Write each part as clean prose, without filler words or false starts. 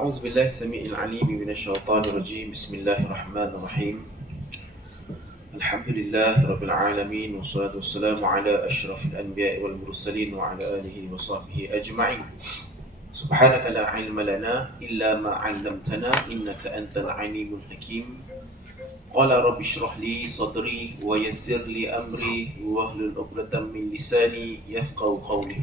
أعوذ بالله السميع العليم من الشيطان الرجيم. بسم الله الرحمن الرحيم. الحمد لله رب العالمين، والصلاة والسلام على أشرف الأنبياء والمرسلين وعلى آله وصحبه أجمعين. سبحانك لا علم لنا إلا ما علمتنا إنك أنت العليم الحكيم. قال رب اشرح لي صدري ويسر لي أمري واحلل عقدة من لساني يفقهوا قولي.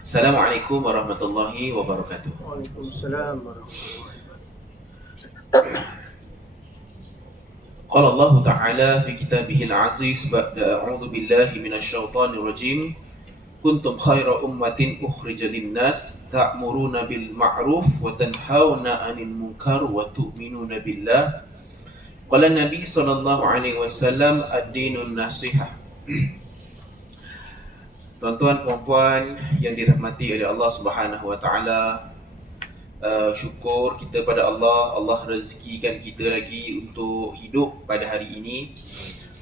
Assalamualaikum warahmatullahi wabarakatuh. Waalaikumsalam warahmatullahi Qala Allah Ta'ala fi kitabihil aziz ba'da a'udzu billahi minasyaitonir rajim. Kuntum khaira ummatin ukhrijat lin-nas ta'muruna bil ma'ruf wa tanhauna 'anil munkar wa tu'minuna billah. Qala Nabi sallallahu alaihi wasallam ad-dinun nasihah. Tuan-tuan, puan-puan yang dirahmati oleh Allah Subhanahu wa taala, syukur kita pada Allah. Allah rezekikan kita lagi untuk hidup pada hari ini.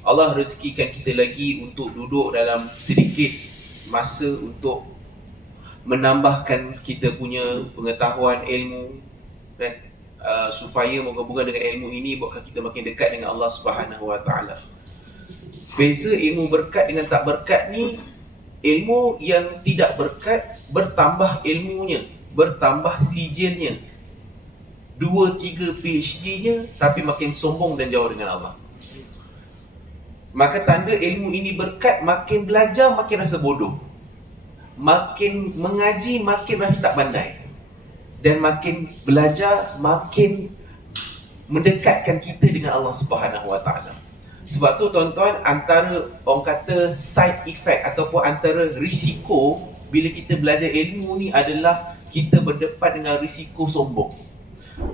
Allah rezekikan kita lagi untuk duduk dalam sedikit masa untuk menambahkan kita punya pengetahuan ilmu, dan supaya moga-moga dengan ilmu ini buatkan kita makin dekat dengan Allah Subhanahu wa taala. Beza ilmu berkat dengan tak berkat ni, ilmu yang tidak berkat bertambah ilmunya, bertambah sijilnya, 2-3 PhD-nya, tapi makin sombong dan jauh dengan Allah. Maka tanda ilmu ini berkat, makin belajar makin rasa bodoh, makin mengaji makin rasa tak pandai, dan makin belajar makin mendekatkan kita dengan Allah Subhanahu wa taala. Sebab tu tuan-tuan, antara orang kata side effect ataupun antara risiko bila kita belajar ilmu ni adalah kita berdepan dengan risiko sombong.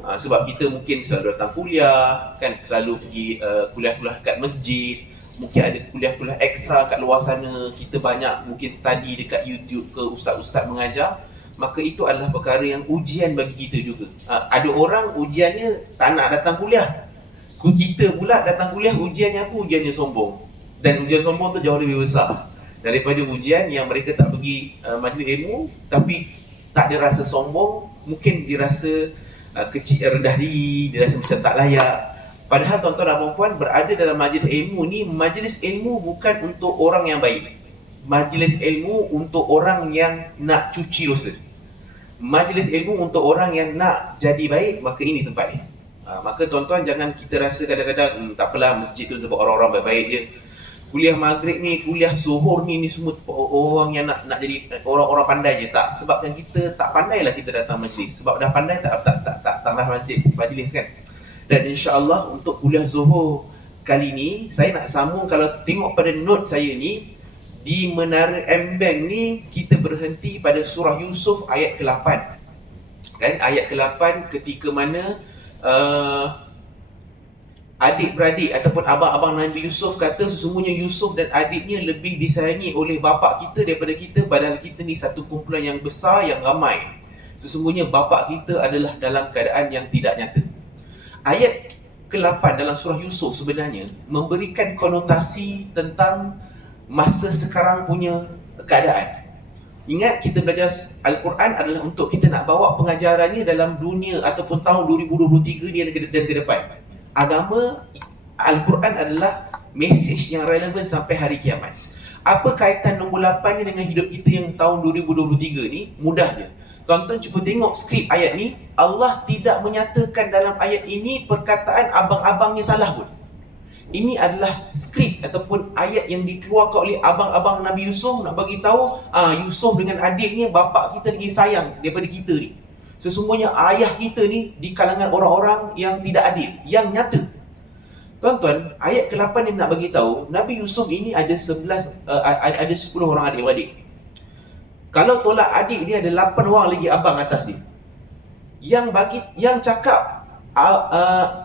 Sebab kita mungkin selalu datang kuliah, kan, selalu pergi kuliah-kuliah kat masjid, mungkin ada kuliah-kuliah ekstra kat luar sana, kita banyak mungkin study dekat YouTube ke, ustaz-ustaz mengajar. Maka itu adalah perkara yang ujian bagi kita juga. Ada orang ujiannya tak nak datang kuliah, kita pula datang kuliah, ujiannya apa? Ujiannya sombong. Dan ujian sombong tu jauh lebih besar daripada ujian yang mereka tak pergi majlis ilmu tapi tak ada rasa sombong, mungkin dirasa kecil, rendah diri, dirasa macam tak layak. Padahal tuan-tuan dan puan-puan, berada dalam majlis ilmu ni, majlis ilmu bukan untuk orang yang baik. Majlis ilmu untuk orang yang nak cuci dosa. Majlis ilmu untuk orang yang nak jadi baik, maka ini tempat ni. Maka tuan-tuan, jangan kita rasa kadang-kadang tak apalah, masjid tu tempat orang-orang baik-baik je. Kuliah maghrib ni, kuliah zuhur ni semua orang yang nak jadi orang-orang pandai je. Tak, sebabkan kita tak pandailah kita datang majlis. Sebab dah pandai tak tambah majlis kan. Dan insya-Allah untuk kuliah zuhur kali ni, saya nak sambung. Kalau tengok pada note saya ni, di Menara M-Bank ni kita berhenti pada surah Yusuf ayat ke-8. Kan, ayat ke-8 ketika mana adik-beradik ataupun abang-abang Nabi Yusuf kata sesungguhnya Yusuf dan adiknya lebih disayangi oleh bapa kita daripada kita, padahal kita ni satu kumpulan yang besar, yang ramai. Sesungguhnya bapa kita adalah dalam keadaan yang tidak nyata. Ayat ke-8 dalam surah Yusuf sebenarnya memberikan konotasi tentang masa sekarang punya keadaan. Ingat, kita belajar Al-Quran adalah untuk kita nak bawa pengajarannya dalam dunia ataupun tahun 2023 ni dan ke depan. Agama Al-Quran adalah mesej yang relevan sampai hari kiamat. Apa kaitan nombor 8 ni dengan hidup kita yang tahun 2023 ni? Mudah je. Tuan-tuan cuba tengok skrip ayat ni. Allah tidak menyatakan dalam ayat ini perkataan abang-abangnya salah pun. Ini adalah skrip ataupun ayat yang dikeluarkan oleh abang-abang Nabi Yusuf nak bagi tahu Yusuf dengan adiknya, bapa kita lagi sayang daripada kita ni. Sesungguhnya ayah kita ni di kalangan orang-orang yang tidak adil, yang nyata. Tuan-tuan, ayat ke-8 ni nak bagi tahu Nabi Yusuf ini ada 10 orang adik-beradik. Kalau tolak adik, dia ada 8 orang lagi abang atas dia. Yang cakap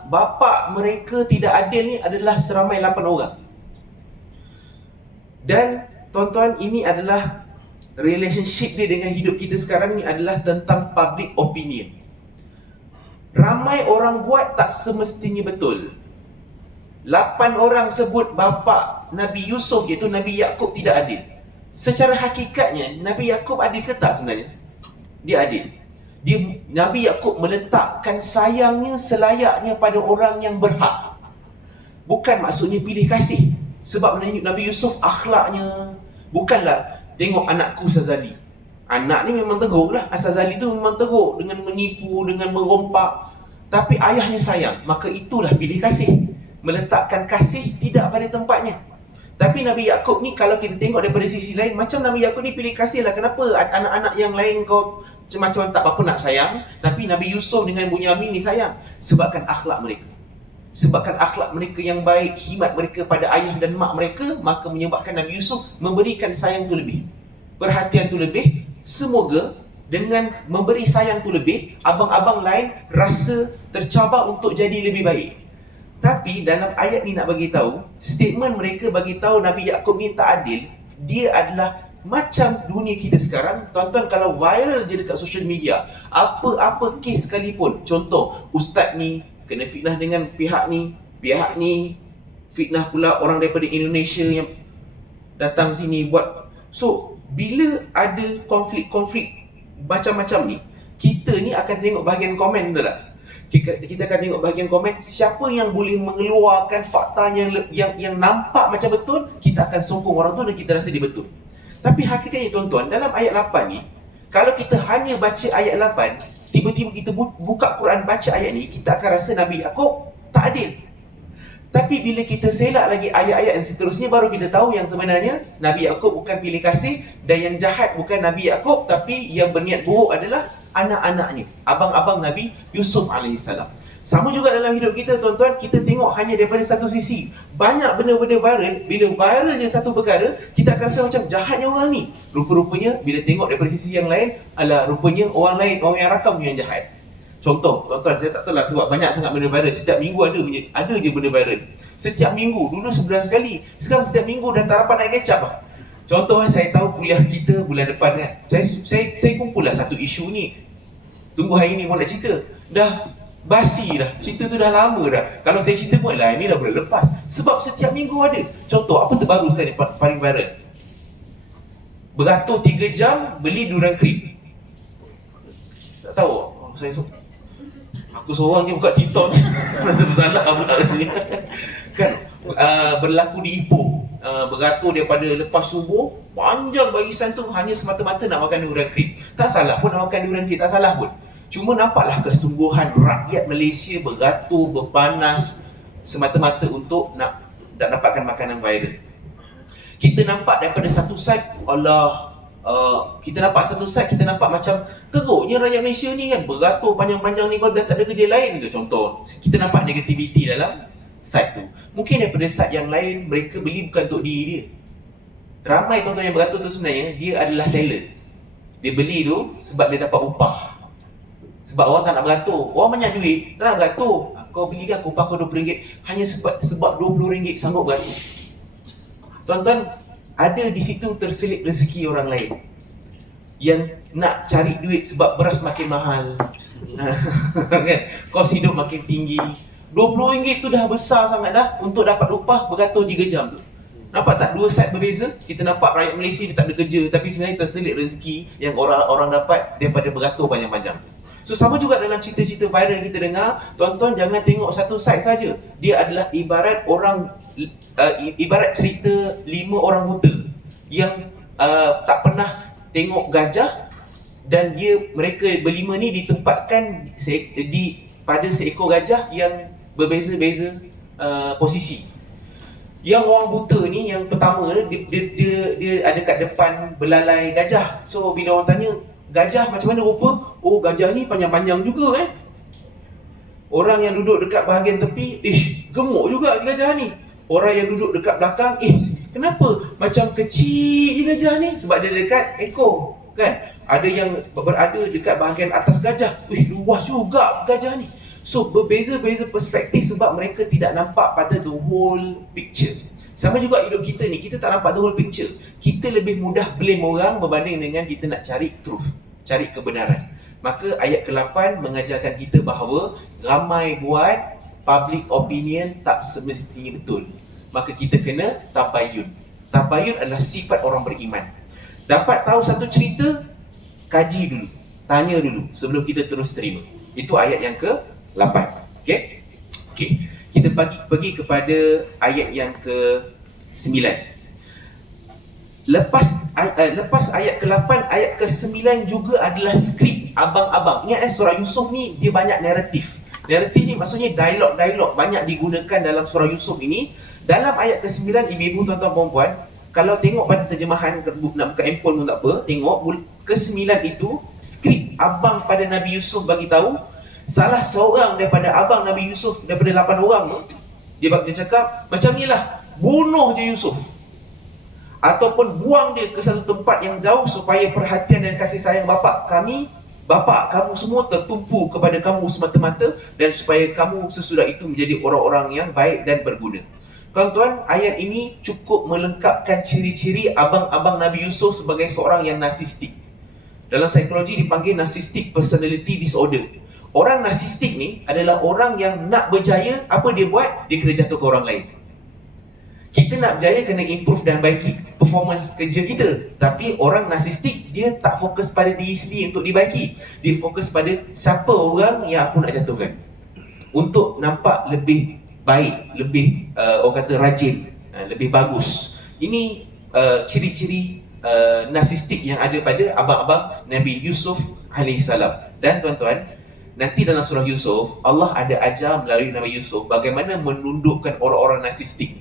bapa mereka tidak adil ni adalah seramai 8 orang. Dan tuan-tuan, ini adalah relationship dia dengan hidup kita sekarang ni adalah tentang public opinion. Ramai orang buat tak semestinya betul. 8 orang sebut bapa Nabi Yusuf, iaitu Nabi Yaqub, tidak adil. Secara hakikatnya Nabi Yaqub adil ke tak sebenarnya? Dia adil. Nabi Yaqub meletakkan sayangnya selayaknya pada orang yang berhak. Bukan maksudnya pilih kasih. Sebab Nabi Yusuf akhlaknya bukanlah tengok anakku Sazali. Anak ni memang teruk lah. Sazali tu memang teruk dengan menipu, dengan merompak. Tapi ayahnya sayang. Maka itulah pilih kasih. Meletakkan kasih tidak pada tempatnya. Tapi Nabi Yaqub ni kalau kita tengok daripada sisi lain, macam Nabi Yaqub ni pilih kasih lah. Kenapa anak-anak yang lain kau macam tak apa nak sayang, tapi Nabi Yusuf dengan Bunyamin ni sayang? Sebabkan akhlak mereka. Sebabkan akhlak mereka yang baik, khidmat mereka pada ayah dan mak mereka, maka menyebabkan Nabi Yusuf memberikan sayang tu lebih, perhatian tu lebih. Semoga dengan memberi sayang tu lebih, abang-abang lain rasa tercabar untuk jadi lebih baik. Tapi dalam ayat ni nak bagi tahu, statement mereka bagi tahu Nabi Yaqub ni tak adil. Dia adalah macam dunia kita sekarang. Tuan-tuan, kalau viral je dekat social media, apa-apa kes sekalipun, contoh ustaz ni kena fitnah dengan pihak ni fitnah pula orang daripada Indonesia yang datang sini buat. So bila ada konflik-konflik macam-macam ni, kita ni akan tengok bahagian komen, betul tak? Kita akan tengok bahagian komen, siapa yang boleh mengeluarkan fakta yang nampak macam betul, kita akan sokong orang tu dan kita rasa dia betul. Tapi hakikatnya tuan-tuan, dalam ayat 8 ni, kalau kita hanya baca ayat 8, tiba-tiba kita buka Quran baca ayat ni, kita akan rasa Nabi Yaqub tak adil. Tapi bila kita selak lagi ayat-ayat yang seterusnya, baru kita tahu yang sebenarnya Nabi Yaqub bukan pilih kasih, dan yang jahat bukan Nabi Yaqub, tapi yang berniat buruk adalah anak-anaknya, abang-abang Nabi Yusuf alaihissalam. Sama juga dalam hidup kita tuan-tuan, kita tengok hanya daripada satu sisi. Banyak benda-benda viral, bila viralnya satu perkara, kita akan rasa macam jahatnya orang ni. Rupa-rupanya bila tengok daripada sisi yang lain, alah rupanya orang lain, orang yang rakam yang jahat. Contoh, tuan-tuan, saya tak tahu lah sebab banyak sangat benda viral. Setiap minggu ada je benda viral. Setiap minggu, dulu sebulan sekali. Sekarang setiap minggu dah tak dapat naik kecap lah. Contoh, saya tahu kuliah kita bulan depan kan. Saya kumpul lah satu isu ni. Tunggu hari ni mau nak cerita. Dah basi dah. Cerita tu dah lama dah. Kalau saya cerita pun lah, ini dah bulan lepas. Sebab setiap minggu ada. Contoh, apa terbaru sekali paling viral? Beratur 3 jam beli durian krip. Tak tahu. Aku seorang je buka TikTok ni. Rasa bersalah pula rasanya. Kan, berlaku di Ipoh. Beratur daripada lepas subuh, panjang barisan tu hanya semata-mata nak makan durian krip. Tak salah pun nak makan durian krip, tak salah pun. Cuma nampaklah kesungguhan rakyat Malaysia beratur, berpanas semata-mata untuk nak dapatkan makanan viral. Kita nampak daripada satu side, kita nampak macam teruknya rakyat Malaysia ni kan, beratur panjang-panjang ni, kau dah tak ada kerja lain ke? Contoh, kita nampak negativity dalam site tu. Mungkin daripada site yang lain, mereka beli bukan untuk diri dia. Ramai tuan-tuan yang beratur tu sebenarnya, dia adalah seller. Dia beli tu sebab dia dapat upah. Sebab orang tak nak beratur. Orang banyak duit, tak nak beratur. Kau beli kan, upah kau RM20. Hanya sebab RM20 sanggup beratur. Tuan-tuan, ada di situ terselip rezeki orang lain yang nak cari duit sebab beras makin mahal. Kan? Kos hidup makin tinggi. RM20 tu dah besar sangat dah untuk dapat upah beratur 3 jam tu. Nampak tak dua side berbeza? Kita nampak rakyat Malaysia dia tak ada kerja, tapi sebenarnya terselit rezeki yang orang dapat daripada beratur panjang-panjang tu. So sama juga dalam cerita-cerita viral yang kita dengar, tuan-tuan jangan tengok satu side saja. Dia adalah ibarat cerita 5 orang buta yang tak pernah tengok gajah, dan mereka berlima ni ditempatkan pada seekor gajah yang berbeza-beza posisi. Yang orang buta ni, yang pertama dia ada kat depan belalai gajah. So bila orang tanya, gajah macam mana rupa? Oh, gajah ni panjang-panjang juga Orang yang duduk dekat bahagian tepi, gemuk juga gajah ni. Orang yang duduk dekat belakang, kenapa macam kecil je gajah ni? Sebab dia dekat ekor, kan? Ada yang berada dekat bahagian atas gajah, luas juga gajah ni. So berbeza-beza perspektif sebab mereka tidak nampak pada the whole picture. Sama juga hidup kita ni, kita tak nampak the whole picture. Kita lebih mudah blame orang berbanding dengan kita nak cari truth, cari kebenaran. Maka ayat ke-8 mengajarkan kita bahawa ramai buat public opinion tak semestinya betul. Maka kita kena tabayun. Tabayun adalah sifat orang beriman. Dapat tahu satu cerita, kaji dulu. tanya dulu sebelum kita terus terima. Itu ayat yang ke-8. Okey? Okey. Kita pergi kepada ayat yang ke-9. Lepas ayat ke-8, ayat ke-9 juga adalah skrip abang-abang. Ingat surah Yusuf ni dia banyak naratif. Naratif ni maksudnya dialog-dialog banyak digunakan dalam surah Yusuf ini. Dalam ayat ke-9, ibu-ibu, tuan-tuan, puan-puan, kalau tengok pada terjemahan, nak buka handphone pun tak apa, tengok ke-9 itu skrip abang pada Nabi Yusuf bagi tahu salah seorang daripada abang Nabi Yusuf daripada 8 orang tu, dia cakap macam nilah, bunuh je Yusuf ataupun buang dia ke satu tempat yang jauh supaya perhatian dan kasih sayang bapa kamu semua tertumpu kepada kamu semata-mata, dan supaya kamu sesudah itu menjadi orang-orang yang baik dan berguna. Tuan-tuan, ayat ini cukup melengkapkan ciri-ciri abang-abang Nabi Yusuf sebagai seorang yang narsistik. Dalam psikologi dipanggil narcissistic personality disorder. Orang narsistik ni adalah orang yang nak berjaya, apa dia buat? Dia kena jatuh ke orang lain. Kita nak berjaya kena improve dan baiki performance kerja kita. Tapi orang narsistik, dia tak fokus pada diri sendiri untuk dibaiki. Dia fokus pada siapa orang yang aku nak jatuhkan untuk nampak lebih baik, lebih orang kata rajin, lebih bagus. Ini ciri-ciri narsistik yang ada pada abang-abang Nabi Yusuf alaihissalam. Dan tuan-tuan, nanti dalam surah Yusuf, Allah ada ajar melalui Nabi Yusuf bagaimana menundukkan orang-orang narsistik.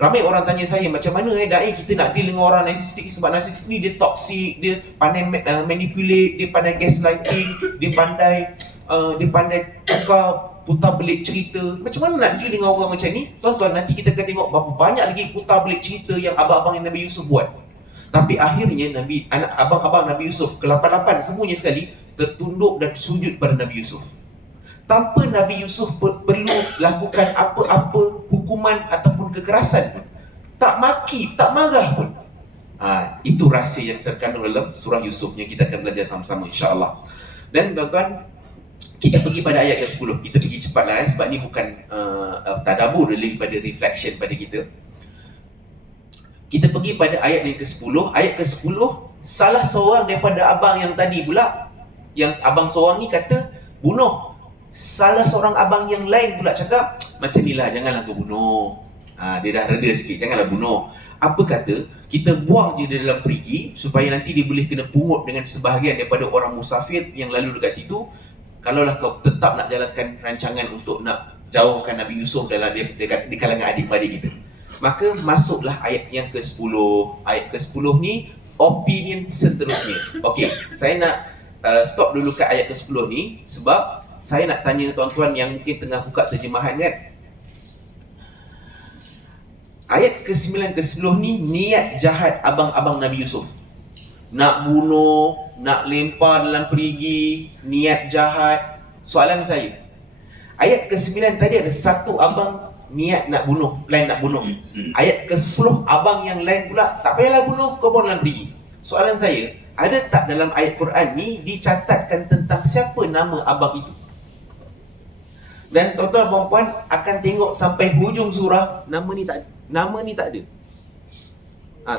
Ramai orang tanya saya, macam mana dai kita nak deal dengan orang narsistik, sebab narsistik ni dia toxic, dia pandai manipulate, dia pandai gaslighting, dia pandai putar belik cerita. Macam mana nak deal dengan orang macam ni? Tuan-tuan, nanti kita akan tengok berapa banyak lagi putar belik cerita yang abang-abang Nabi Yusuf buat. Tapi akhirnya abang-abang Nabi Yusuf ke-8 semuanya sekali tertunduk dan sujud pada Nabi Yusuf. Tanpa Nabi Yusuf perlu lakukan apa-apa hukuman ataupun kekerasan pun. Tak maki, tak marah pun. Itu rahsia yang terkandung dalam surah Yusuf yang kita akan belajar sama-sama, insya-Allah. Dan tuan-tuan, kita pergi pada ayat ke-10. Kita pergi cepatlah sebab ni bukan tadabbur, lebih pada reflection pada kita. Kita pergi pada ayat yang ke-10. Ayat ke-10, salah seorang daripada abang yang tadi pula, yang abang seorang ni kata bunuh. Salah seorang abang yang lain pula cakap, macam ni lah, janganlah kau bunuh. Dia dah reda sikit, janganlah bunuh. Apa kata, kita buang je dia dalam perigi, supaya nanti dia boleh kena pungut dengan sebahagian daripada orang musafir yang lalu dekat situ. Kalaulah kau tetap nak jalankan rancangan untuk nak jauhkan Nabi Yusuf dalam di kalangan adik-beradik kita. Maka masuklah ayat yang ke-10. Ayat ke-10 ni opinion seterusnya. Okey, saya nak stop dulu kat ayat ke-10 ni sebab saya nak tanya tuan-tuan yang mungkin tengah buka terjemahan kan. Ayat ke-9 ke-10 ni niat jahat abang-abang Nabi Yusuf. Nak bunuh, nak lempar dalam perigi, niat jahat. Soalan saya, ayat ke-9 tadi ada satu abang niat nak bunuh, plan nak bunuh. Ayat ke-10 abang yang lain pula, tak payahlah bunuh, kau buang dalam perigi. Soalan saya, ada tak dalam ayat Quran ni dicatatkan tentang siapa nama abang itu? Dan tuan-tuan dan puan-puan akan tengok sampai hujung surah, nama ni tak ada.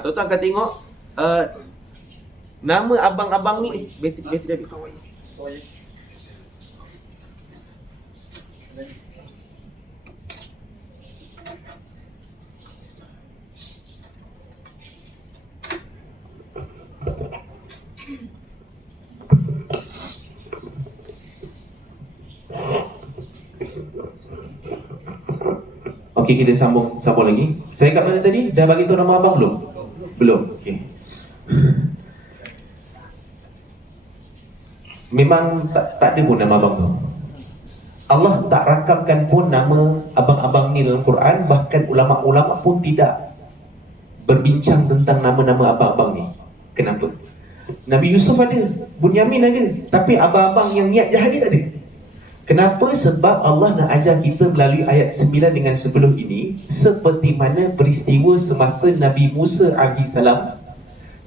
Tuan-tuan akan tengok nama abang-abang ni bateri dah habis. Okey, kita sambung lagi. Saya kat mana tadi? Dah bagi tahu nama abang belum? Belum. Okey. Memang tak ada pun nama abang tu. Allah tak rakamkan pun nama abang-abang ni dalam Quran. Bahkan ulama-ulama pun tidak berbincang tentang nama-nama abang-abang ni. Kenapa? Nabi Yusuf ada, Bunyamin ada, tapi abang-abang yang niat jahat ni tak ada. Kenapa? Sebab Allah nak ajar kita melalui ayat 9 dengan 10 ini, seperti mana peristiwa semasa Nabi Musa AS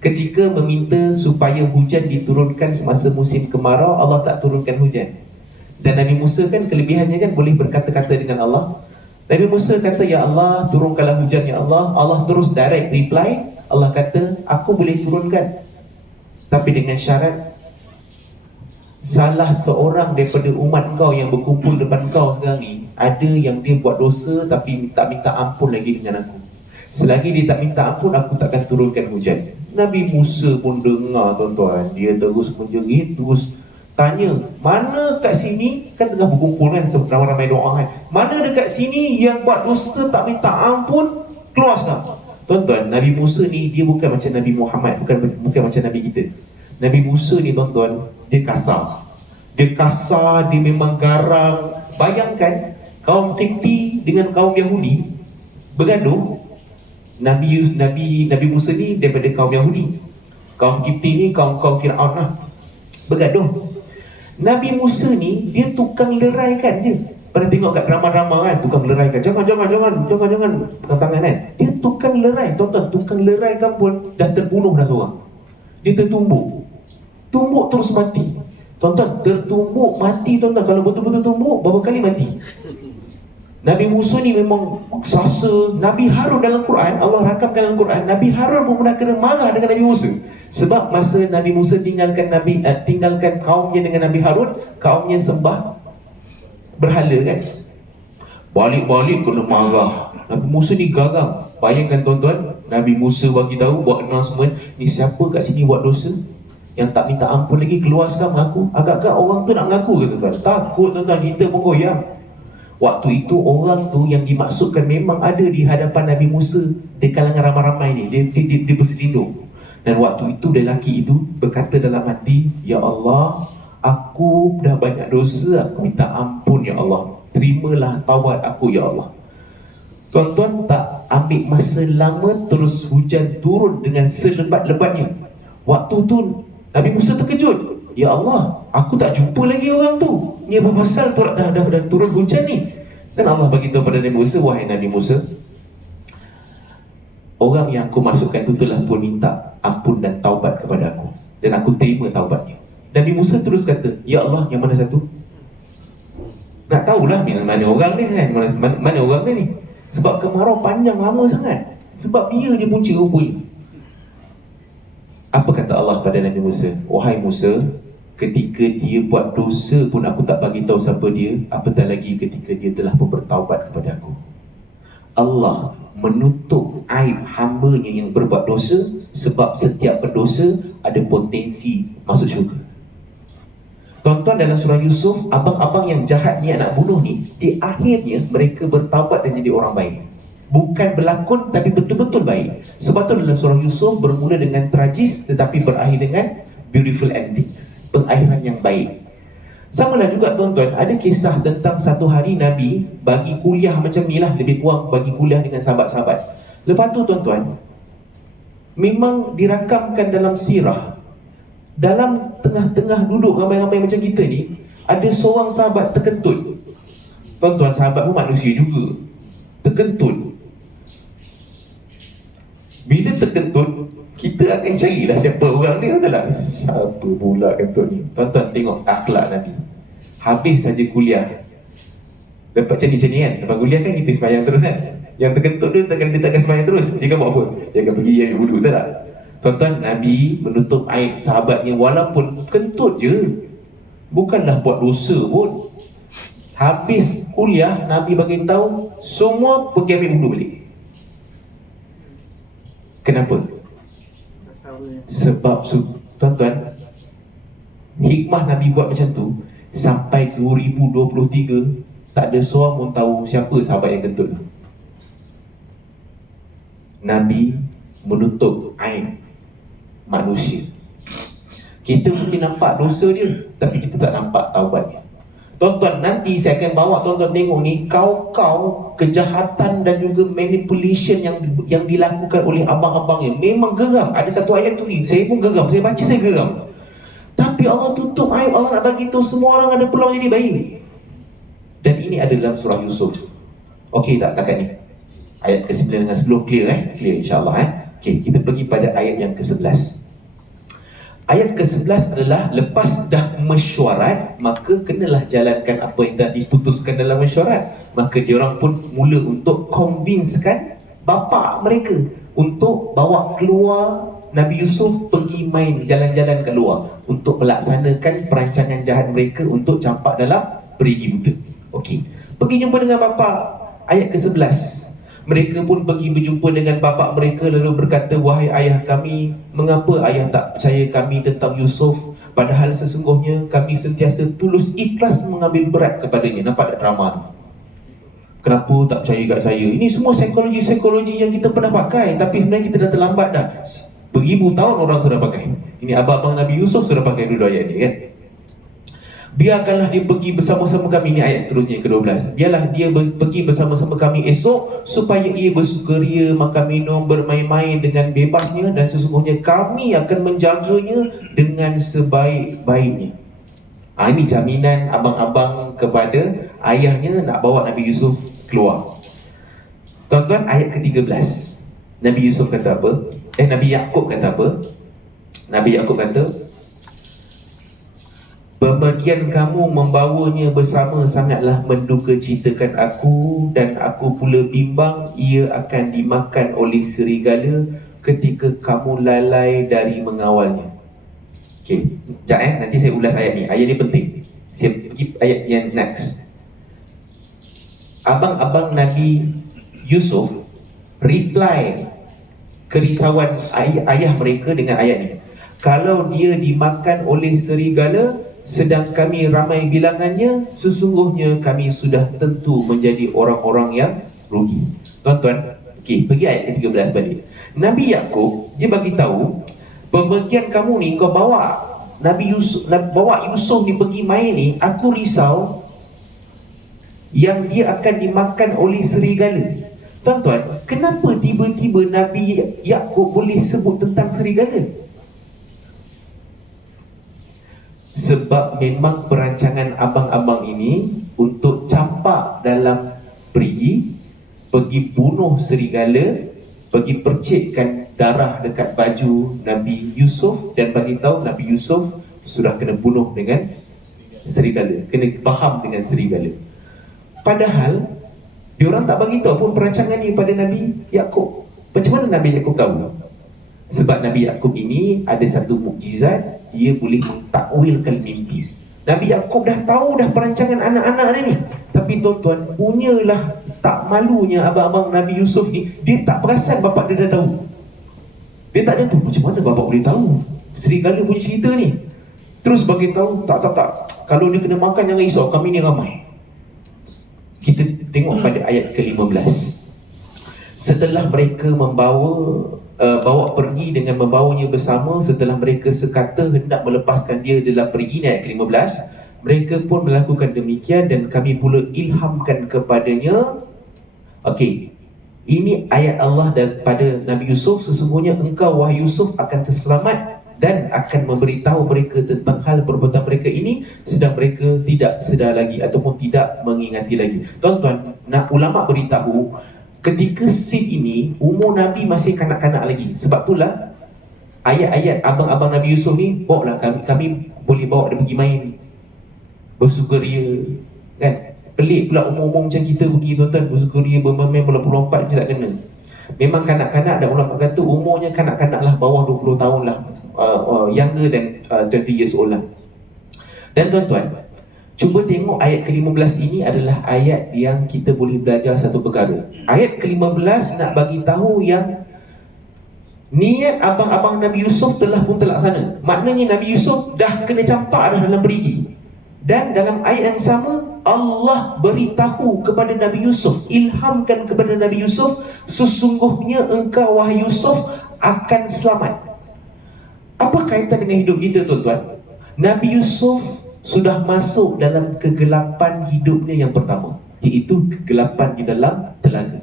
ketika meminta supaya hujan diturunkan semasa musim kemarau, Allah tak turunkan hujan. Dan Nabi Musa kan kelebihannya kan boleh berkata-kata dengan Allah. Nabi Musa kata, ya Allah, turunkanlah hujan ya Allah. Allah terus direct reply, Allah kata, aku boleh turunkan, tapi dengan syarat salah seorang daripada umat kau yang berkumpul depan kau sekarang ni, ada yang dia buat dosa tapi tak minta ampun lagi dengan aku. Selagi dia tak minta ampun, aku takkan turunkan hujan. Nabi Musa pun dengar tuan-tuan, dia terus menjerit, terus tanya, mana kat sini, kan tengah berkumpul kan, ramai-ramai doa kan, mana dekat sini yang buat dosa tak minta ampun, keluar sekarang. Tuan-tuan, Nabi Musa ni dia bukan macam Nabi Muhammad, bukan macam Nabi kita. Nabi Musa ni tuan-tuan, dia kasar. Dia kasar, dia memang garang. Bayangkan kaum Qibti dengan kaum Yahudi bergaduh. Nabi Musa ni daripada kaum Yahudi, kaum Qibti ni kaum Firaun lah, bergaduh. Nabi Musa ni dia tukang leraikan je. Pernah tengok kat drama-drama kan, tukang leraikan, jangan pegang tangan kan. Dia tukang lerai, tuan-tuan, tukang leraikan pun dah terbunuh dah seorang. Dia tertumbuk terus mati. Tuan-tuan, tertumbuk mati tuan-tuan. Kalau betul-betul tumbuk, berapa kali mati? Nabi Musa ni memang sasa. Nabi Harun dalam Quran, Allah rakamkan dalam Quran, Nabi Harun pun pernah kena marah dengan Nabi Musa. Sebab masa Nabi Musa tinggalkan kaumnya dengan Nabi Harun, kaumnya sembah berhala kan. Balik-balik kena marah. Nabi Musa ni garang. Bayangkan tuan-tuan, Nabi Musa bagi tahu, buat announcement, ni siapa kat sini buat dosa yang tak minta ampun lagi, keluar sekarang mengaku. Agak-agak orang tu nak mengaku ke tuan-tuan? Takut tuan-tuan, kita pun goyang. Waktu itu orang tu yang dimaksudkan memang ada di hadapan Nabi Musa di kalangan ramai-ramai ni. Dia berselindung. Dan waktu itu lelaki itu berkata dalam hati, ya Allah, aku dah banyak dosa, aku minta ampun ya Allah, terimalah taubat aku ya Allah. Tuan-tuan, tak ambil masa lama terus hujan turun dengan selebat-lebatnya. Waktu tu Nabi Musa terkejut, ya Allah, aku tak jumpa lagi orang tu. Ni apa pasal dah turun hujan ni? Dan Allah bagi tahu pada Nabi Musa, wahai Nabi Musa, orang yang aku masukkan tu telah pun minta ampun dan taubat kepada aku, dan aku terima taubatnya. Nabi Musa terus kata, ya Allah, yang mana satu? Nak tahulah mana orang ni kan, mana orang ni. Sebab kemarau panjang lama sangat. Sebab dia je punca rupanya. Apa kata Allah pada Nabi Musa? Wahai Musa, ketika dia buat dosa pun aku tak bagi tahu siapa dia, apatah lagi ketika dia telah pun bertaubat kepada aku. Allah menutup aib hamba-Nya yang berbuat dosa, sebab setiap berdosa ada potensi masuk syurga. Tuan-tuan, dalam surah Yusuf, abang-abang yang jahat ni, anak bunuh ni, di akhirnya mereka bertaubat dan jadi orang baik. Bukan berlakon tapi betul-betul baik. Sebab tu dalam surah Yusuf bermula dengan tragis tetapi berakhir dengan beautiful endings, pengakhiran yang baik. Samalah juga tuan-tuan, ada kisah tentang satu hari Nabi bagi kuliah macam ni lah, lebih kurang bagi kuliah dengan sahabat-sahabat. Lepas tu tuan-tuan, memang dirakamkan dalam sirah, dalam tengah-tengah duduk ramai-ramai macam kita ni, ada seorang sahabat terkentut. Tuan-tuan, sahabat pun manusia juga, terkentut. Bila terkentut, kita akan carilah siapa orang ni, betul tak? Siapa pula kentut ni? Tuan-tuan tengok akhlak Nabi. Habis saja kuliah, dapat cani-cani kan? Lepas kuliah kan kita sembahyang terus kan? Yang terkentut dia takkan sembahyang terus. Dia kan buat apa? Dia akan pergi ambil wudu, betul tak? Tuan-tuan, Nabi menutup aib sahabatnya walaupun kentut je. Bukanlah buat dosa pun. Habis kuliah, Nabi bagi tahu semua pergi ambil wudu balik. Kenapa? Sebab tuan-tuan, hikmah Nabi buat macam tu, sampai 2023 tak ada seorang pun tahu siapa sahabat yang kentut tu. Nabi menutup aib manusia. Kita mungkin nampak dosa dia, tapi kita tak nampak taubatnya. Tuan-tuan, nanti saya akan bawa tuan-tuan tengok ni, kau kejahatan dan juga manipulation yang dilakukan oleh abang-abangnya. Memang geram. Ada satu ayat tu, saya pun geram. Saya baca, saya geram. Tapi Allah tutup aib. Allah nak bagi tahu semua orang ada peluang jadi baik. Dan ini ada dalam surah Yusuf. Okey tak takat ni? Ayat ke-9 dengan 10 clear Clear insyaAllah Okey, kita pergi pada ayat yang ke-11. Ayat ke-11 adalah lepas dah mesyuarat, maka kenalah jalankan apa yang dah diputuskan dalam mesyuarat. Maka diorang pun mula untuk convincekan bapa mereka untuk bawa keluar Nabi Yusuf pergi main jalan-jalan kat luar. untuk melaksanakan perancangan jahat mereka untuk campak dalam perigi buta. Okey. Pergi jumpa dengan bapa. Ayat ke-11. Mereka pun pergi berjumpa dengan bapa mereka lalu berkata, wahai ayah kami, mengapa ayah tak percaya kami tentang Yusuf? Padahal sesungguhnya kami sentiasa tulus ikhlas mengambil berat kepadanya. Nampak tak drama tu? Kenapa tak percaya kat saya? Ini semua psikologi-psikologi yang kita pernah pakai, tapi sebenarnya kita dah terlambat dah. Beribu tahun orang sudah pakai. Ini abang-abang Nabi Yusuf sudah pakai dulu ayat ni kan. Biarkanlah dia pergi bersama-sama kami. Ini ayat seterusnya ke-12. Biarlah dia pergi bersama-sama kami esok, supaya ia bersukaria, makan minum, bermain-main dengan bebasnya, dan sesungguhnya kami akan menjaganya dengan sebaik-baiknya. Ini jaminan abang-abang kepada ayahnya nak bawa Nabi Yusuf keluar. Tuan-tuan, ayat ke-13. Nabi Yusuf kata apa? Nabi Yaqub kata apa? Nabi Yaqub kata, bepergian kamu membawanya bersama sangatlah menduka citakan aku, dan aku pula bimbang ia akan dimakan oleh serigala ketika kamu lalai dari mengawalnya. Okey, sekejap nanti saya ulas ayat ni. Ayat ni penting. Saya pergi ayat yang next. Abang-abang Nabi Yusuf reply kerisauan ayah mereka dengan ayat ni. Kalau dia dimakan oleh serigala sedang kami ramai bilangannya, sesungguhnya kami sudah tentu menjadi orang-orang yang rugi. Tuan-tuan, okey, pergi ayat ke-13 balik. Nabi Yaqub dia bagi tahu, pembagian kamu ni kau bawa bawa Yusuf ni pergi main ni, aku risau yang dia akan dimakan oleh serigala. Tuan-tuan, kenapa tiba-tiba Nabi Yaqub boleh sebut tentang serigala? Sebab memang perancangan abang-abang ini untuk campak dalam perigi, pergi bunuh serigala, pergi percikkan darah dekat baju Nabi Yusuf, dan bagi tahu Nabi Yusuf sudah kena bunuh dengan serigala, kena faham dengan serigala. Padahal diorang tak bagi tahu pun perancangan ni pada Nabi Yaqub. Macam mana Nabi Yaqub tahu? Sebab Nabi Yaqub ini ada satu mukjizat, dia boleh mentakwilkan mimpi. Nabi Yaqub dah tahu dah perancangan anak-anak dia ni. Tapi tuan-tuan, punyalah tak malunya abang-abang Nabi Yusuf ni, dia tak perasan bapak dia dah tahu. Dia tak ada tu, macam mana bapak boleh tahu serigala punya cerita ni? Terus bagi tahu, tak. Kalau dia kena makan jangan risau, kami ni ramai. Kita tengok pada ayat ke-15. Setelah mereka bawa pergi dengan membawanya bersama, setelah mereka sekata hendak melepaskan dia dalam pergi, ayat ke-15, mereka pun melakukan demikian dan kami pula ilhamkan kepadanya. Okey, ini ayat Allah daripada Nabi Yusuf, sesungguhnya engkau wahai Yusuf akan terselamat dan akan memberitahu mereka tentang hal perbuatan mereka ini, sedang mereka tidak sedar lagi ataupun tidak mengingati lagi. Tuan-tuan, ulama beritahu ketika scene ini umur Nabi masih kanak-kanak lagi. Sebab itulah ayat-ayat abang-abang Nabi Yusuf ni, bawa lah kami boleh bawa dia pergi main bersukaria kan. Pelik pula umur-umur macam kita pergi tuan-tuan bersukaria, bermain berlompat macam tak kena. Memang kanak-kanak, dan ulama kata umurnya kanak-kanak lah, bawah 20 tahun lah, younger than 20 years old lah. Dan tuan-tuan, cuba tengok ayat ke-15 ini adalah ayat yang kita boleh belajar satu perkara. Ayat ke-15 nak bagi tahu yang niat abang-abang Nabi Yusuf telah pun terlaksana. Maknanya Nabi Yusuf dah kena campak dah dalam perigi. Dan dalam ayat yang sama, Allah beritahu kepada Nabi Yusuf, ilhamkan kepada Nabi Yusuf, sesungguhnya engkau wahai Yusuf akan selamat. Apa kaitan dengan hidup kita tuan-tuan? Nabi Yusuf sudah masuk dalam kegelapan hidupnya yang pertama, iaitu kegelapan di dalam telaga.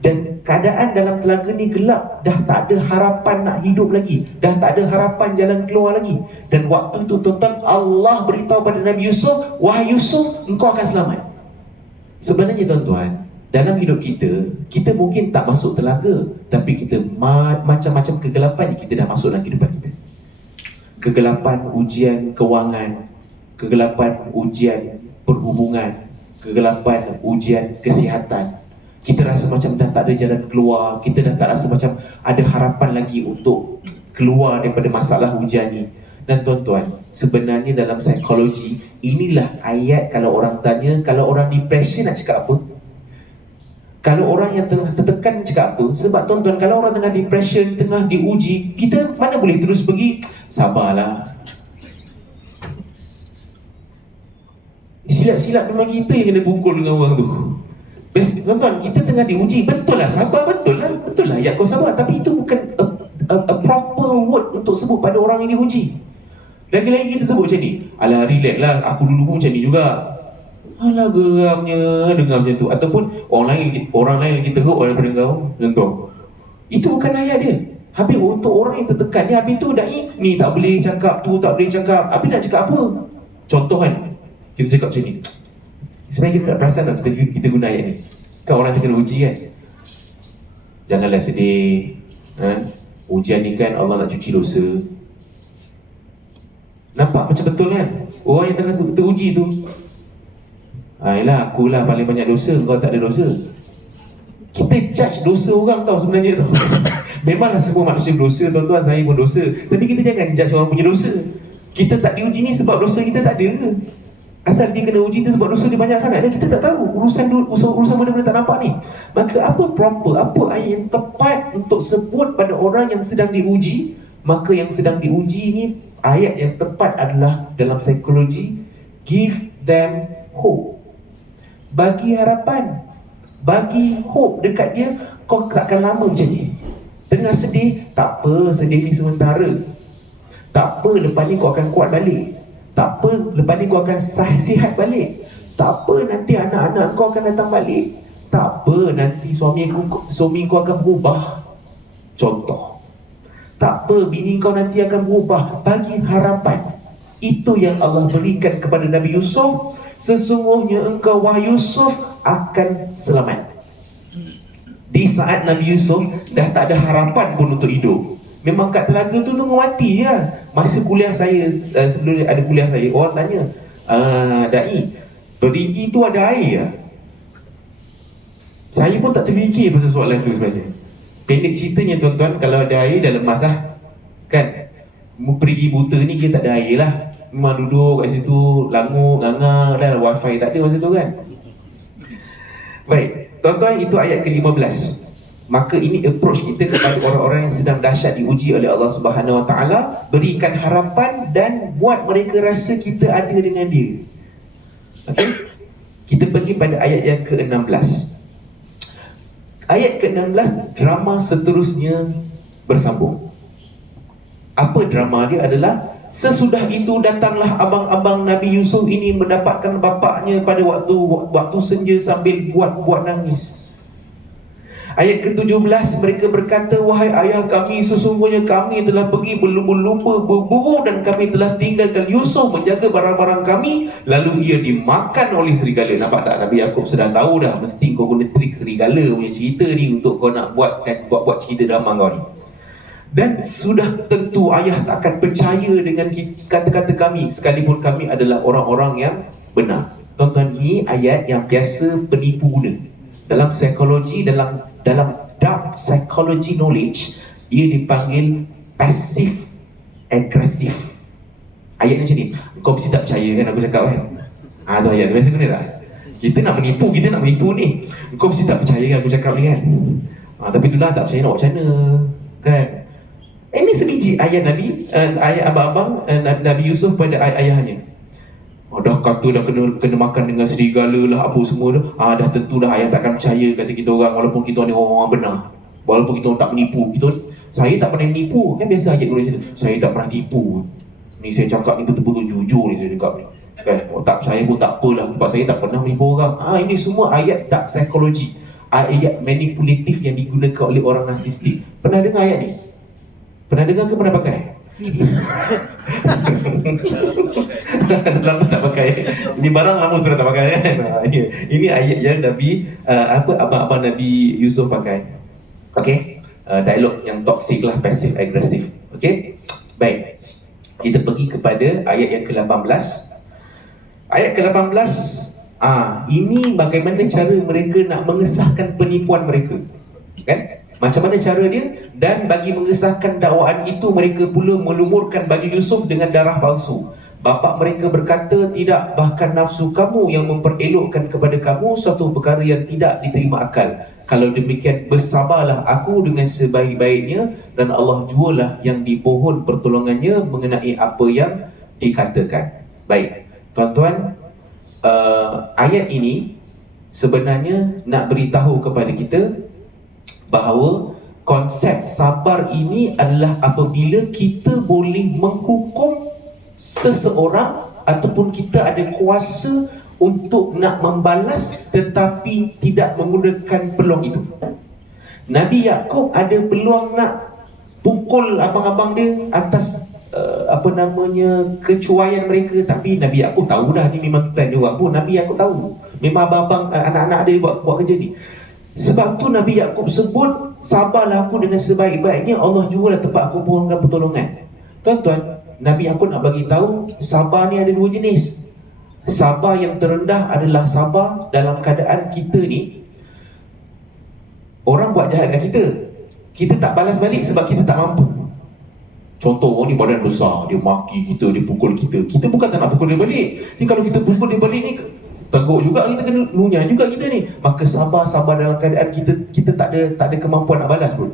Dan keadaan dalam telaga ni gelap, dah tak ada harapan nak hidup lagi, dah tak ada harapan jalan keluar lagi. Dan waktu itu tuan-tuan, Allah beritahu pada Nabi Yusuf, wahai Yusuf, engkau akan selamat. Sebenarnya tuan-tuan, dalam hidup kita, kita mungkin tak masuk telaga, tapi kita macam-macam kegelapan kita dah masuk dalam kehidupan kita. Kegelapan ujian kewangan, kegelapan ujian perhubungan, kegelapan ujian kesihatan. Kita rasa macam dah tak ada jalan keluar, kita dah tak rasa macam ada harapan lagi untuk keluar daripada masalah ujian ni. Dan tuan-tuan, sebenarnya dalam psikologi, inilah ayat kalau orang tanya, kalau orang depression nak cakap apa? Kalau orang yang tengah tertekan cakap apa? Sebab tuan-tuan, kalau orang tengah depression, tengah diuji, kita mana boleh terus pergi, sabarlah. Silap-silap memang kita yang kena pukul dengan orang tu. Tuan-tuan, kita tengah diuji, betul lah, sabar, betul lah ayat kau sabar. Tapi itu bukan a proper word untuk sebut pada orang yang diuji. Lagi-lagi kita sebut macam ni, alah relax lah, aku dulu pun macam ni juga. Alah geramnya dengar macam tu. Ataupun orang lain lagi teruk daripada kau, contoh. Itu bukan ayat dia. Habis untuk orang yang tertekan ni, habis tu dai ni tak boleh cakap, tu tak boleh cakap. Habis nak cakap apa? Contoh kan, kita cakap macam ni. Sebenarnya kita tak perasan lah kita guna ayat ni. Kan orang kena uji kan. Janganlah sedih, ujian ni kan Allah nak cuci dosa. Nampak macam betul kan? Orang yang tengah teruji tu, yelah akulah paling banyak dosa, kau tak ada dosa. Kita judge dosa orang tau sebenarnya tau. Memanglah semua manusia berdosa, tuan-tuan, saya pun dosa. Tapi kita jangan judge orang punya dosa. Kita tak diuji ni sebab dosa kita tak ada. Asal dia kena uji tu sebab dosa dia banyak sangat, dan kita tak tahu urusan benda-benda tak nampak ni. Maka apa proper, apa ayat yang tepat untuk sebut pada orang yang sedang diuji? Maka yang sedang diuji ni, ayat yang tepat adalah dalam psikologi, give them hope. Bagi harapan, bagi hope dekat dia. Kau takkan lama macam ni. Tengah sedih, tak apa, sedih ni sementara. Tak apa, lepas ni kau akan kuat balik. Tak apa, lepas ni kau akan sihat balik. Tak apa, nanti anak-anak kau akan datang balik. Tak apa, nanti suami kau akan berubah. Contoh. Tak apa, bini kau nanti akan berubah. Bagi harapan. Itu yang Allah berikan kepada Nabi Yusuf. Sesungguhnya engkau, wahai Yusuf, akan selamat. Di saat Nabi Yusuf dah tak ada harapan pun untuk hidup. Memang kat telaga tu tunggu mati ya. Masa kuliah saya, sebelum ada kuliah saya, orang tanya, Dai, perigi tu ada air ya? Saya pun tak terfikir pasal soalan tu sebenarnya. Pendek ceritanya tuan-tuan, kalau ada air dah lemas lah. Kan? Perigi buta ni kita tak ada air lah. Memang duduk kat situ, langut, ngangar, dah wifi tak ada masa tu kan. Baik, tuan-tuan, itu ayat ke-15. Maka ini approach kita kepada orang-orang yang sedang dahsyat diuji oleh Allah Subhanahu Wa Taala. Berikan harapan dan buat mereka rasa kita ada dengan dia. Okay? Kita pergi pada ayat yang ke-16. Ayat ke-16, drama seterusnya bersambung. Apa drama dia adalah, sesudah itu datanglah abang-abang Nabi Yusuf ini mendapatkan bapaknya pada waktu senja sambil buat nangis. Ayat ke-17, mereka berkata, wahai ayah kami, sesungguhnya kami telah pergi berlumba-lumba berburu dan kami telah tinggalkan Yusuf menjaga barang-barang kami, lalu ia dimakan oleh serigala. Nampak tak? Nabi Yaakob sudah tahu dah, mesti kau guna trik serigala punya cerita ni untuk kau nak buat cerita drama kau ni. Dan sudah tentu ayah tak akan percaya dengan kata-kata kami, sekalipun kami adalah orang-orang yang benar. Tuan-tuan, ni ayat yang biasa penipu guna. Dalam psikologi, dalam dark psychology knowledge, ia dipanggil passive aggressive. Ayat macam ni, kau mesti tak percaya kan aku cakap kan? Tu ayat biasa guna tak? Kita nak menipu ni. Kau mesti tak percaya kan aku cakap ni kan? Tapi itulah, tak percaya nak buat macam mana kan? Ini sebiji ayat Nabi, ayat abang-abang Nabi Yusuf pada ayahnya. Dah kata dah kena makan dengan serigala lah, apa semua dah. Dah tentu dah ayah takkan percaya kata kita orang, walaupun kita ni orang benar. Walaupun kita orang tak menipu. Saya tak pernah menipu. Kan biasa ayat guna cerita, saya tak pernah tipu. Ni saya cakap ni betul-betul jujur ni saya cakap ni. Kan? Tak percaya pun tak apalah, sebab saya tak pernah menipu orang. Ini semua ayat dark psychology. Ayat manipulatif yang digunakan oleh orang narsistik. Pernah dengar ayat ni? Pernah dengar ke pernah pakai? Lama tak pakai. Ini barang lama sudah tak pakai kan? Ini ayat yang Nabi abang-abang Nabi Yusuf pakai. Okey, dialog yang toxic lah, passive aggressive. Okey, baik. Kita pergi kepada ayat yang ke-18. Ayat ke-18, ini bagaimana cara mereka nak mengesahkan penipuan mereka. Kan? Macam mana cara dia? Dan bagi mengesahkan dakwaan itu, mereka pula melumurkan baju Yusuf dengan darah palsu. Bapa mereka berkata, tidak, bahkan nafsu kamu yang memperelokkan kepada kamu suatu perkara yang tidak diterima akal. Kalau demikian, bersabarlah aku dengan sebaik-baiknya, dan Allah jualah yang di pohon pertolongannya mengenai apa yang dikatakan. Baik, tuan-tuan, ayat ini sebenarnya nak beritahu kepada kita bahawa konsep sabar ini adalah apabila kita boleh menghukum seseorang ataupun kita ada kuasa untuk nak membalas tetapi tidak menggunakan peluang itu. Nabi Yaqub ada peluang nak pukul abang-abang dia atas kecuaian mereka, tapi Nabi Yaqub tahu dah ni memang plan dia buat pun. Nabi Yaqub tahu memang abang-abang anak-anak dia buat kerja ni. Sebab tu Nabi Yaqub sebut, sabarlah aku dengan sebaik-baiknya, Allah jugalah tempat aku pohonkan pertolongan. Tuan-tuan, Nabi Yaqub nak bagi tahu sabar ni ada dua jenis. Sabar yang terendah adalah sabar dalam keadaan kita ni orang buat jahat kat kita, kita tak balas balik sebab kita tak mampu. Contoh, orang ni badan besar, dia maki kita, dia pukul kita, kita bukan tak nak pukul dia balik. Ni kalau kita pukul dia balik ni teguk juga kita, kena lunyah juga kita ni. Maka sabar dalam keadaan kita tak ada kemampuan nak balas pun.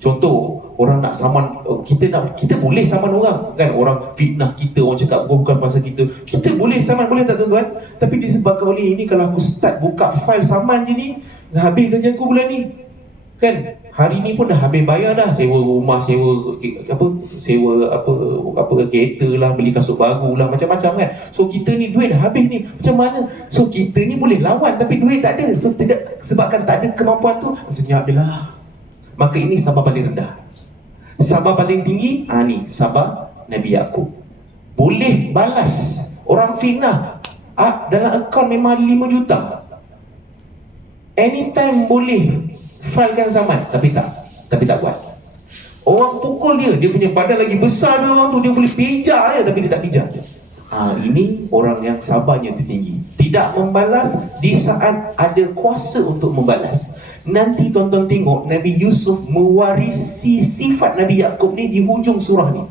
Contoh, orang nak saman kita boleh saman orang kan, orang fitnah kita, orang cakap bukan pasal kita boleh saman, boleh tak tuan-tuan? Tapi disebabkan oleh ini, kalau aku start buka file saman je ni, dah habis kerja aku bulan ni kan. Hari ni pun dah habis bayar dah, sewa rumah, sewa kereta lah, beli kasut baru lah, macam-macam kan. So kita ni duit dah habis ni, macam mana? So kita ni boleh lawan tapi duit tak ada. So tidak, sebabkan tak ada kemampuan tu, senyap je lah. Maka ini sabar paling rendah. Sabar paling tinggi, ni sabar Nabi Yaqub. Boleh balas orang fitnah, dalam akaun memang 5 juta, anytime boleh filekan zaman, tapi tak buat. Orang pukul dia punya badan lagi besar dari orang tu, dia boleh pijak je tapi dia tak pijak. Ini orang yang sabarnya tertinggi, tidak membalas di saat ada kuasa untuk membalas. Nanti tuan-tuan tengok Nabi Yusuf mewarisi sifat Nabi Yaqub ni di hujung surah ni.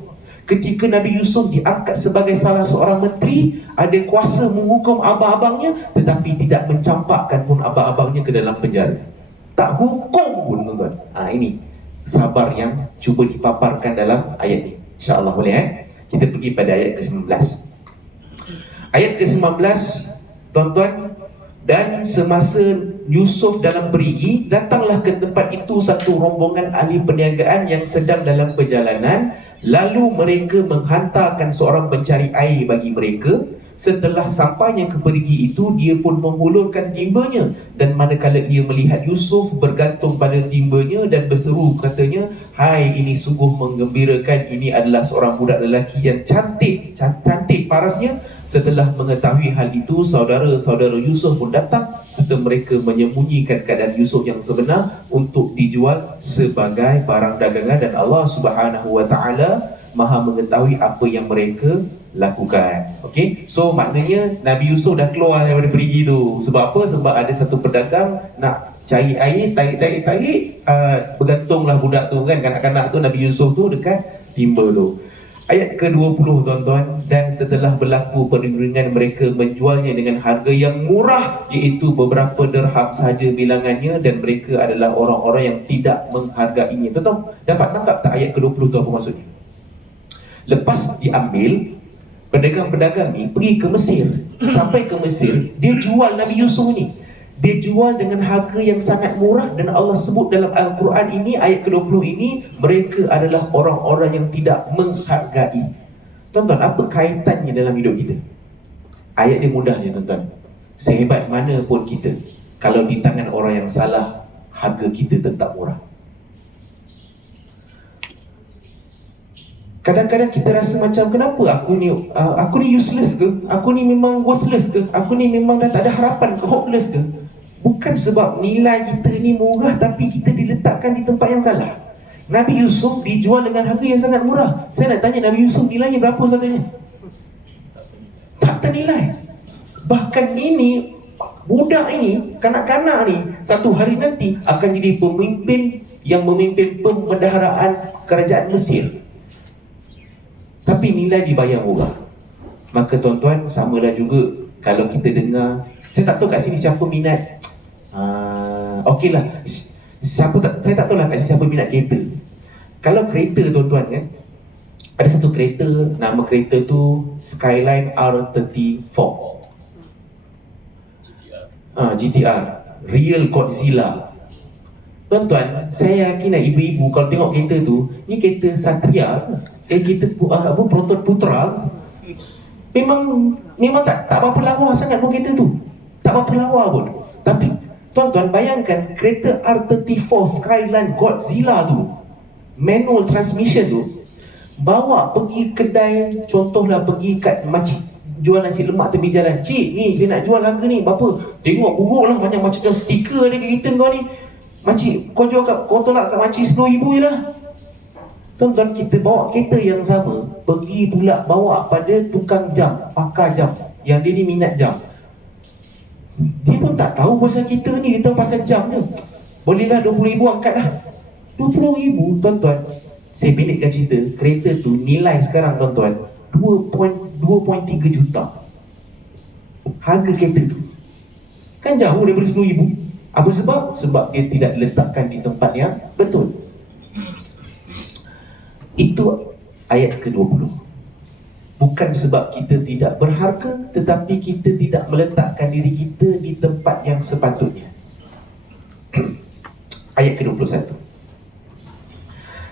Ketika Nabi Yusuf diangkat sebagai salah seorang menteri, ada kuasa menghukum abang-abangnya, tetapi tidak mencampakkan pun abang-abangnya ke dalam penjara. Tak hukum pun tuan-tuan. Ini sabar yang cuba dipaparkan dalam ayat ni. InsyaAllah boleh Kita pergi pada ayat ke-19. Ayat ke-19, tuan-tuan, dan semasa Yusuf dalam perigi, datanglah ke tempat itu satu rombongan ahli perniagaan yang sedang dalam perjalanan. Lalu mereka menghantarkan seorang pencari air bagi mereka. Setelah sampainya ke perigi itu, dia pun menghulurkan timbanya, dan manakala ia melihat Yusuf bergantung pada timbanya dan berseru katanya, hai, ini sungguh menggembirakan, ini adalah seorang budak lelaki yang cantik parasnya. Setelah mengetahui hal itu, saudara-saudara Yusuf pun datang serta mereka menyembunyikan keadaan Yusuf yang sebenar untuk dijual sebagai barang dagangan, dan Allah Subhanahu wa taala Maha mengetahui apa yang mereka lakukan. Okey, so maknanya Nabi Yusuf dah keluar daripada perigi tu. Sebab apa? Sebab ada satu pedagang nak cari air, tarik, bergantunglah budak tu kan, kanak-kanak tu, Nabi Yusuf tu dekat timba tu. Ayat ke-20 tuan-tuan, dan setelah berlaku perundingan, mereka menjualnya dengan harga yang murah, iaitu beberapa dirham sahaja bilangannya, dan mereka adalah orang-orang yang tidak menghargainya. Tuan-tuan dapat tangkap tak ayat ke-20 tu apa maksudnya? Lepas diambil, pedagang-pedagang ni pergi ke Mesir. Sampai ke Mesir, dia jual Nabi Yusuf ni. Dia jual dengan harga yang sangat murah, dan Allah sebut dalam Al-Quran ini, ayat ke-20 ini, mereka adalah orang-orang yang tidak menghargai. Tuan-tuan, apa kaitannya dalam hidup kita? Ayat dia mudah je tuan-tuan. Sehebat mana pun kita, kalau di tangan orang yang salah, harga kita tetap murah. Kadang-kadang kita rasa macam, kenapa aku ni useless ke? Aku ni memang worthless ke? Aku ni memang dah tak ada harapan ke? Hopeless ke? Bukan sebab nilai kita ni murah, tapi kita diletakkan di tempat yang salah. Nabi Yusuf dijual dengan harga yang sangat murah. Saya nak tanya, Nabi Yusuf nilainya berapa katanya? Tak ternilai. Bahkan ini, budak ini, kanak-kanak ni, satu hari nanti akan jadi pemimpin yang memimpin pemendaharaan kerajaan Mesir, tapi nilai dibayar murah. Maka tuan-tuan, samalah juga kalau kita dengar, saya tak tahu kat sini siapa minat okeylah, saya tak tahu lah kat sini siapa minat kereta. Kalau kereta tuan-tuan kan, ada satu kereta, nama kereta tu Skyline R34 GTR, Real Godzilla. Tuan-tuan, saya yakin lah ibu-ibu kalau tengok kereta tu, ni kereta Satria, kereta Proton Putra, memang tak berapa lawa sangat pun kereta tu, tak berapa lawa pun. Tapi tuan-tuan bayangkan kereta R34 Skyline Godzilla tu, manual transmission tu, bawa pergi kedai, contohlah pergi kat makcik jual nasi lemak tepi jalan, cik ni saya nak jual harga ni berapa, tengok buruk lah, macam stiker ada kat kereta kau ni, makcik kau jual kau tolak kat makcik 10,000 je lah. Tuan-tuan, kita bawa kereta yang sama, pergi pula bawa pada tukang jam, pakar jam, yang dia ni minat jam, dia pun tak tahu pasal kita ni, dia tahu pasal jam je. Bolehlah 20,000 angkat lah. 20,000 tuan-tuan, saya pendekkan cerita, kereta tu nilai sekarang tuan-tuan 2.3 juta harga kereta tu. Kan jauh daripada 10,000. Apa sebab? Sebab dia tidak letakkan di tempat yang betul. Itu ayat ke-20. Bukan sebab kita tidak berharga, tetapi kita tidak meletakkan diri kita di tempat yang sepatutnya. Ayat ke-21.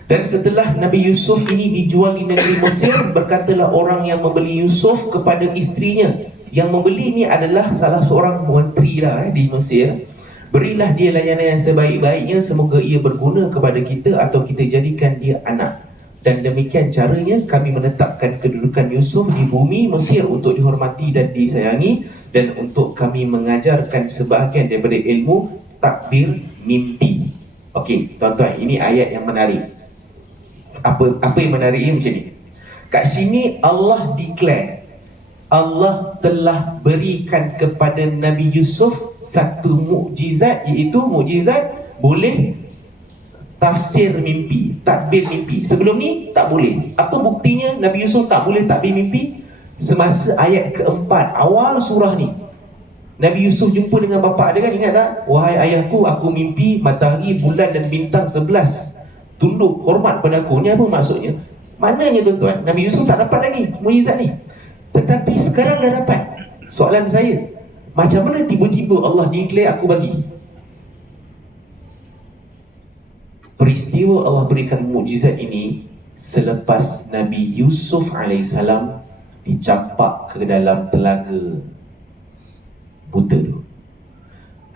Dan setelah Nabi Yusuf ini dijual di negeri Mesir, berkatalah orang yang membeli Yusuf kepada isterinya. Yang membeli ini adalah salah seorang menteri lah di Mesir. Berilah dia layanan yang sebaik-baiknya, semoga ia berguna kepada kita atau kita jadikan dia anak. Dan demikian caranya kami menetapkan kedudukan Yusuf di bumi Mesir untuk dihormati dan disayangi, dan untuk kami mengajarkan sebahagian daripada ilmu takbir mimpi. Okey, tuan-tuan, ini ayat yang menarik. Apa yang menariknya macam ni. Kat sini Allah declare, Allah telah berikan kepada Nabi Yusuf satu mukjizat, iaitu mukjizat boleh tafsir mimpi, takbir mimpi. Sebelum ni tak boleh. Apa buktinya Nabi Yusuf tak boleh takbir mimpi? Semasa ayat keempat awal surah ni, Nabi Yusuf jumpa dengan bapa dia kan, ingat tak? Wahai ayahku, aku mimpi matahari, bulan dan bintang 11 tunduk hormat pada aku. Ni apa maksudnya? Maknanya tuan-tuan, Nabi Yusuf tak dapat lagi mukjizat ni, tetapi sekarang dah dapat. Soalan saya, macam mana tiba-tiba Allah declare aku bagi? Peristiwa Allah berikan mukjizat ini selepas Nabi Yusuf AS dicampak ke dalam telaga buta tu.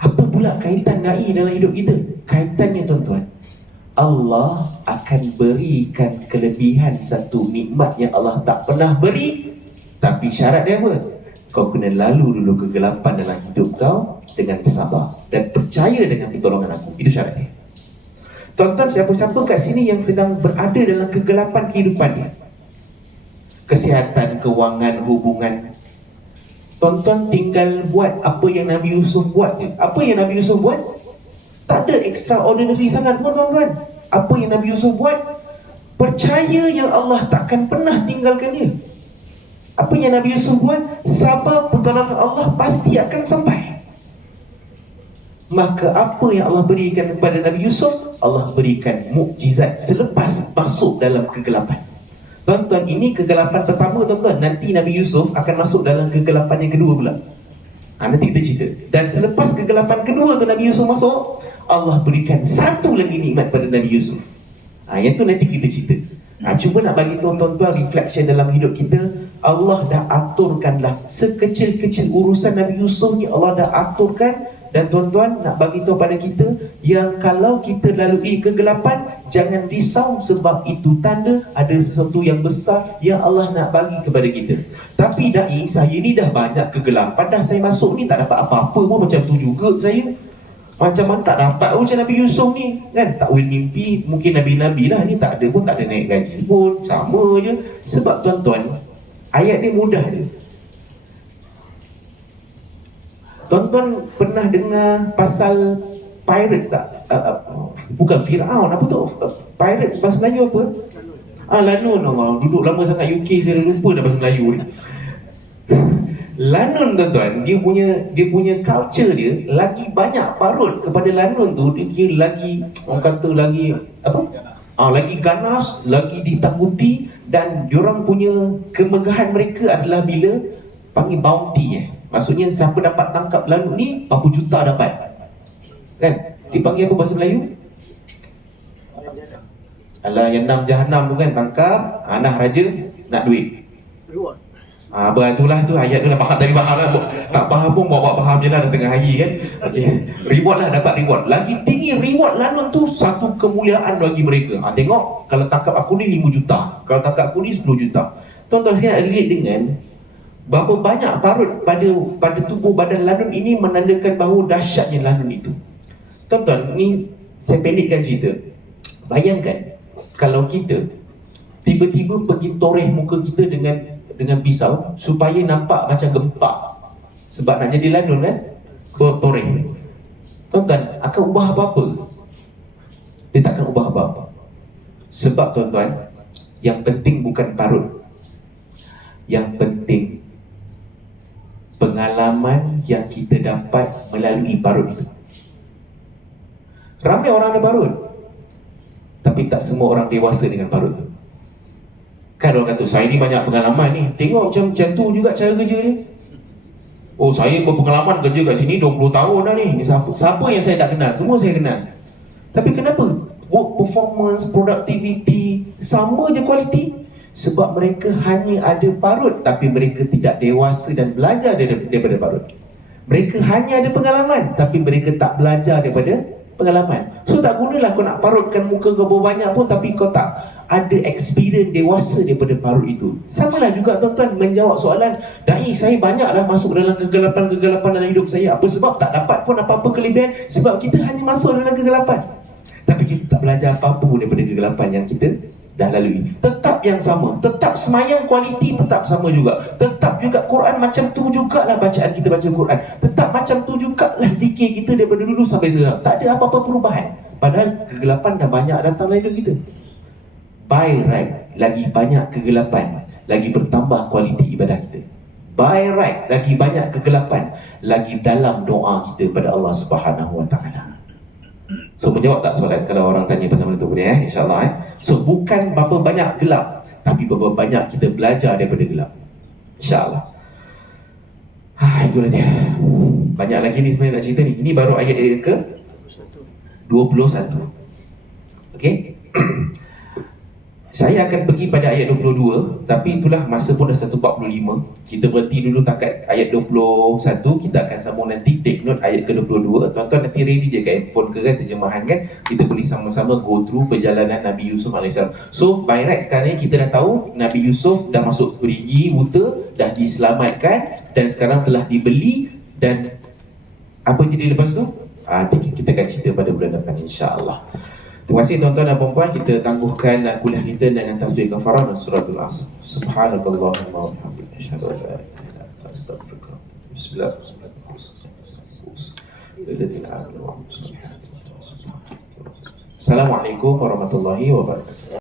Apa pula kaitan dai dalam hidup kita? Kaitannya tuan-tuan, Allah akan berikan kelebihan satu nikmat yang Allah tak pernah beri, tapi syarat dia apa? Kau kena lalu dulu kegelapan dalam hidup kau dengan sabar dan percaya dengan pertolongan aku. Itu syarat dia. Tuan-tuan, siapa-siapa kat sini yang sedang berada dalam kegelapan kehidupannya, kesihatan, kewangan, hubungan, tuan-tuan tinggal buat apa yang Nabi Yusuf buat je. Apa yang Nabi Yusuf buat? Tak ada extraordinary sangat pun tuan-tuan. Apa yang Nabi Yusuf buat? Percaya yang Allah takkan pernah tinggalkan dia. Apa yang Nabi Yusuf buat? Sabar, pertolongan Allah pasti akan sampai. Maka apa yang Allah berikan kepada Nabi Yusuf? Allah berikan mukjizat selepas masuk dalam kegelapan. Tuan-tuan, ini kegelapan pertama tuan-tuan. Nanti Nabi Yusuf akan masuk dalam kegelapan yang kedua pula. Nanti kita cerita. Dan selepas kegelapan kedua tu Nabi Yusuf masuk, Allah berikan satu lagi nikmat pada Nabi Yusuf. Yang tu nanti kita cerita. Cuma nak bagi tuan-tuan reflection dalam hidup kita. Allah dah aturkanlah sekecil-kecil urusan Nabi Yusuf ni, Allah dah aturkan. Dan tuan-tuan, nak bagi tahu pada kita yang kalau kita lalui kegelapan, jangan risau, sebab itu tanda ada sesuatu yang besar yang Allah nak bagi kepada kita. Tapi dai, saya ni dah banyak kegelapan dah, saya masuk ni tak dapat apa-apa pun, macam tu juga saya. Macam mana tak dapat macam Nabi Yusuf ni kan? Takwil mimpi, mungkin Nabi-Nabi lah, ni tak ada pun, tak ada naik gaji pun, sama je. Sebab tuan-tuan, ayat ni mudah je. Tuan-tuan pernah dengar pasal pirates tak? Bukan Fir'aun, apa tu? Pirates bahasa Melayu apa? Lanun. Allah, duduk lama sangat UK saya dah lupa dah bahasa Melayu ni. Lanun tuan-tuan, dia punya culture dia lagi banyak parut kepada Lanun tu, dia kira lagi, orang kata lagi apa? Lagi ganas, lagi ditakuti, dan diorang punya kemegahan mereka adalah bila panggil bounty. Maksudnya siapa dapat tangkap Lanun ni, berapa juta dapat. Kan? Dipanggil apa bahasa Melayu? Alah, yang 6 jahanam tu kan, tangkap, anak raja nak duit. Reward. Itulah tu ayat tu lah, faham tak faham lah. Tak faham pun bawa faham je lah dah tengah hari kan. Okay. Reward lah, dapat reward. Lagi tinggi reward Lanun tu, satu kemuliaan bagi mereka. Tengok, kalau tangkap aku ni 5 juta, kalau tangkap aku ni 10 juta. Tuan-tuan saya nak relate dengan berapa banyak parut pada tubuh badan Lanun ini menandakan bahawa dahsyatnya Lanun itu. Tuan-tuan, ni saya pendekkan cerita. Bayangkan kalau kita tiba-tiba pergi toreh muka kita dengan pisau supaya nampak macam gempak, sebab nak jadi Lanun kan, toreh. Tuan-tuan, akan ubah apa-apa? Dia takkan ubah apa-apa. Sebab tuan-tuan, yang penting bukan parut, yang penting pengalaman yang kita dapat melalui parut itu. Ramai orang ada parut, tapi tak semua orang dewasa dengan parut tu. Kan orang kata, saya ni banyak pengalaman ni. Tengok macam tu juga cara kerja ni. Oh, saya berpengalaman kerja kat sini 20 tahun dah ni. Siapa yang saya tak kenal? Semua saya kenal. Tapi kenapa? Work performance, productivity, sama je kualiti. Sebab mereka hanya ada parut, tapi mereka tidak dewasa dan belajar daripada parut. Mereka hanya ada pengalaman, tapi mereka tak belajar daripada pengalaman. So tak gunalah kau nak parutkan muka kau banyak pun, tapi kau tak ada experience dewasa daripada parut itu. Samalah juga tuan-tuan menjawab soalan, Dai, saya banyaklah masuk dalam kegelapan-kegelapan dalam hidup saya. Apa sebab? Tak dapat pun apa-apa kelebihan. Sebab kita hanya masuk dalam kegelapan, tapi kita tak belajar apa-apa pun daripada kegelapan yang kita dah lalui. Tetap yang sama, tetap semayang kualiti tetap sama juga. Tetap juga Quran macam tu jugalah bacaan kita baca Quran. Tetap macam tu jugalah zikir kita daripada dulu sampai sekarang. Tak ada apa-apa perubahan. Padahal kegelapan dah banyak datang dalam hidup kita. By right, lagi banyak kegelapan, lagi bertambah kualiti ibadah kita. By right, lagi banyak kegelapan, lagi dalam doa kita pada Allah Subhanahu Wa Taala. So menjawab tak soalan kalau orang tanya pasal benda tu boleh insya-Allah So bukan berapa banyak gelap, tapi berapa banyak kita belajar daripada gelap. Insya-Allah. Itulah dia. Banyak lagi ni sebenarnya nak cerita ni. Ini baru ayat ke 21. Okey. Saya akan pergi pada ayat 22, tapi itulah masa pun dah 1.45. Kita berhenti dulu takat ayat 21. Kita akan sambung nanti, take note ayat ke-22. Tuan-tuan nanti ready je kat handphone ke kan, terjemahan kan. Kita boleh sama-sama go through perjalanan Nabi Yusuf AS. So by right sekarang ni kita dah tahu Nabi Yusuf dah masuk perigi buta, dah diselamatkan, dan sekarang telah dibeli. Dan apa jadi lepas tu? Kita akan cerita pada bulan depan insya-Allah. Terima kasih tuan-tuan dan puan-puan. Kita tangguhkan kuliah kita dengan tafsir kafarah dan suratul Asr. Subhanakallahumma wa bihamdika asyhadu an la ilaha illa anta astaghfiruka wa atubu ilaik. Bismillahirrahmanirrahim. Assalamualaikum warahmatullahi wabarakatuh.